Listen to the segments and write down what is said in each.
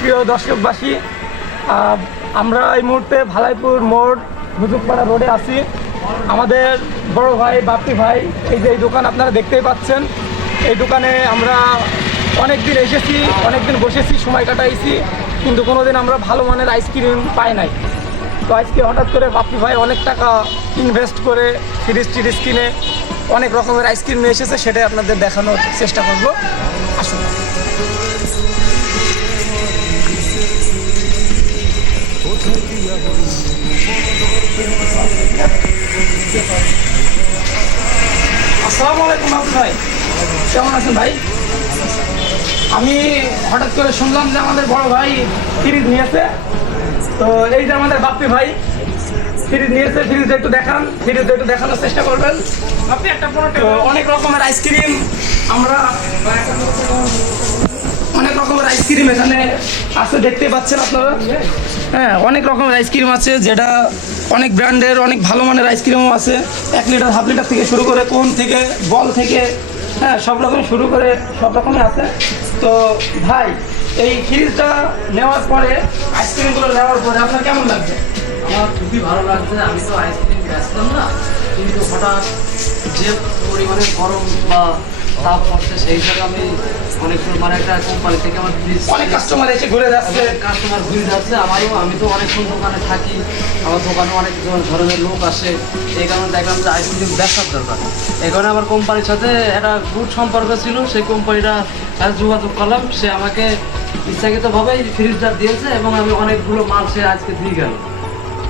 প্রিয় দর্শকবাসী, আমরা এই মুহূর্তে ভালাইপুর মোড় হুজুরপাড়া রোডে আছি। আমাদের বড় ভাই বাপ্পি ভাই এই যে এই দোকান আপনারা দেখতেই পাচ্ছেন। এই দোকানে আমরা অনেক দিন এসেছি, অনেক দিন বসেছি, সময় কাটাইছি, কিন্তু কোনো দিন আমরা ভালো মানের আইসক্রিম পাই নাই। তো আজকে হঠাৎ করে বাপ্পি ভাই অনেক টাকা ইনভেস্ট করে ফ্রিজ টিরিজ কিনে অনেক রকমের আইসক্রিম নিয়ে এসেছে, সেটাই আপনাদের দেখানোর চেষ্টা করব। আসুন। আসসালামু আলাইকুম বাপ্পি ভাই, কেমন আছেন ভাই? আমি হঠাৎ করে শুনলাম যে আমাদের বড় ভাই ফ্রিজ নিয়েছে। তো এই যে আমাদের বাপ্পি ভাই ফ্রিজ নিয়েছে, ফ্রিজটা একটু দেখান, ফ্রিজটা একটু দেখানোর চেষ্টা করবেন। আপনি একটা অনেক রকমের আইসক্রিম, আমরা অনেক রকমের আইসক্রিম এখানে আছে, দেখতে পাচ্ছেন আপনারা। হ্যাঁ, অনেক রকমের আইসক্রিম আছে, যেটা অনেক ব্র্যান্ডের, অনেক ভালো মানের আইসক্রিমও আছে। 1 লিটার, হাফ লিটার থেকে শুরু করে কোন থেকে বল থেকে, হ্যাঁ, সব রকম শুরু করে সব রকমই আছে। তো ভাই, এই ফ্রিজটা নেওয়ার পরে, আইসক্রিমগুলো নেওয়ার পরে আপনার কেমন লাগছে? আমার খুবই ভালো লাগছে। আমি তো আইসক্রিম বেচতাম না, কিন্তু হঠাৎ যে পরিমাণে গরম বা তাপ পড়ছে সেই হিসাবে আমি অনেকগুলো মানে একটা কোম্পানি থেকে আমার ফ্রিজ অনেক কাস্টমার এসে ঘুরে যাচ্ছে, কাস্টমার ঘুরে যাচ্ছে। আমি তো অনেকক্ষণ দোকানে থাকি, আমার দোকানে অনেক ধরনের লোক আসে, এই কারণে দেখলাম যে আইসক্রিম ব্যবসার দরকার। এই কারণে আমার কোম্পানির সাথে একটা গুড সম্পর্ক ছিল, সেই কোম্পানিটা সাথে যোগাযোগ করলাম। সে আমাকে ইচ্ছাকৃতভাবেই ফ্রিজটা দিয়েছে এবং আমি অনেকগুলো মাল সে আজকে দিয়ে গেল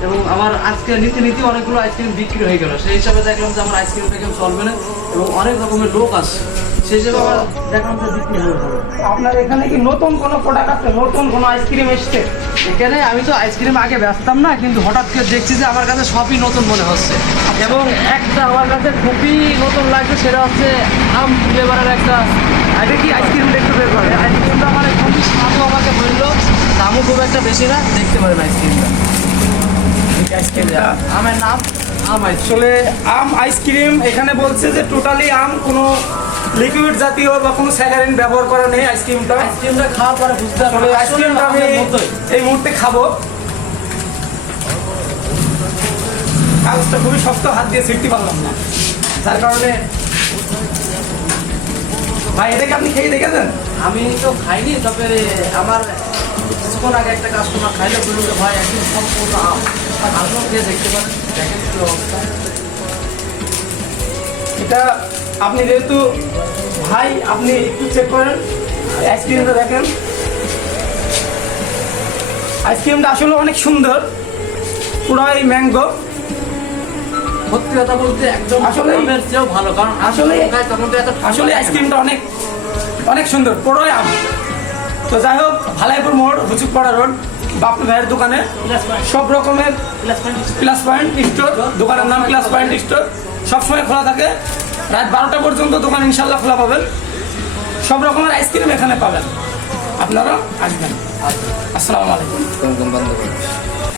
এবং আমার আজকে নীতি অনেকগুলো আইসক্রিম বিক্রি হয়ে গেল। সেই হিসাবে দেখলাম যে আমার আইসক্রিমটা কেউ চলবে না এবং অনেক রকমের লোক আসে, সেই হিসাবে আমার দেখলাম যে বিক্রি হয়ে গেল। আপনার এখানে কি নতুন কোনো প্রোডাক্ট আছে, নতুন কোনো আইসক্রিম এসছে? এখানে আমি তো আইসক্রিম আগে ব্যস্তাম না, কিন্তু হঠাৎ করে দেখছি যে আমার কাছে সবই নতুন মনে হচ্ছে এবং একটা আমার কাছে খুবই নতুন লাগছে, সেটা হচ্ছে আম ফ্লেভারের একটা। এটা কি আইসক্রিম দেখতে বের করে? আইসক্রিমটা মানে খুবই স্বাদও আমাকে বললো, দামও খুব একটা বেশি না, দেখতে পারেন আইসক্রিমটা। আমের নাম আম আসলে আম আইসক্রিম। এখানে বলছে যে টোটালি আম, কোনো লিকুইড জাতীয় বা কোনো স্যালারিন ব্যবহার করা নেই আইসক্রিমটা। আইসক্রিমটা খাওয়ার পরে বুঝতে পারবে আইসক্রিমটা আমি এই মুহূর্তে খাবো। কাগজটা খুবই শক্ত, হাত দিয়ে ছিটতে পারলাম না, যার কারণে। ভাই, এটাকে আপনি খেয়ে দেখেছেন? আমি তো খাইনি, তবে আমার কিছুক্ষণ আগে একটা কাস্টমার খাইলে বলল যে ভাই একদম সম্পূর্ণ আম। আপনিও খেয়ে দেখতে পারেন, দেখেন কি অবস্থা। এটা আপনি যেহেতু ভাই, আপনি একটু চেক করেন, আইসক্রিমটা দেখেন। আইসক্রিমটা আসলে অনেক সুন্দর, পুরাই ম্যাঙ্গো। সত্যি কথা বলতে একদম আসলে আমের চেয়েও ভালো, কারণ আসলে আইসক্রিমটা অনেক অনেক সুন্দর, পুরোই আম। তো যাই হোক, ভালাইপুর মোড় হুজুরপাড়া রোড বাপ্পি ভাইয়ের দোকানে সব রকমের প্লাস পয়েন্ট স্টোর, দোকানের নাম প্লাস পয়েন্ট স্টোর, সবসময় খোলা থাকে। রাত 12টা পর্যন্ত দোকান ইনশাল্লাহ খোলা পাবেন। সব রকমের আইসক্রিম এখানে পাবেন, আপনারা আসবেন। আসসালামু আলাইকুম।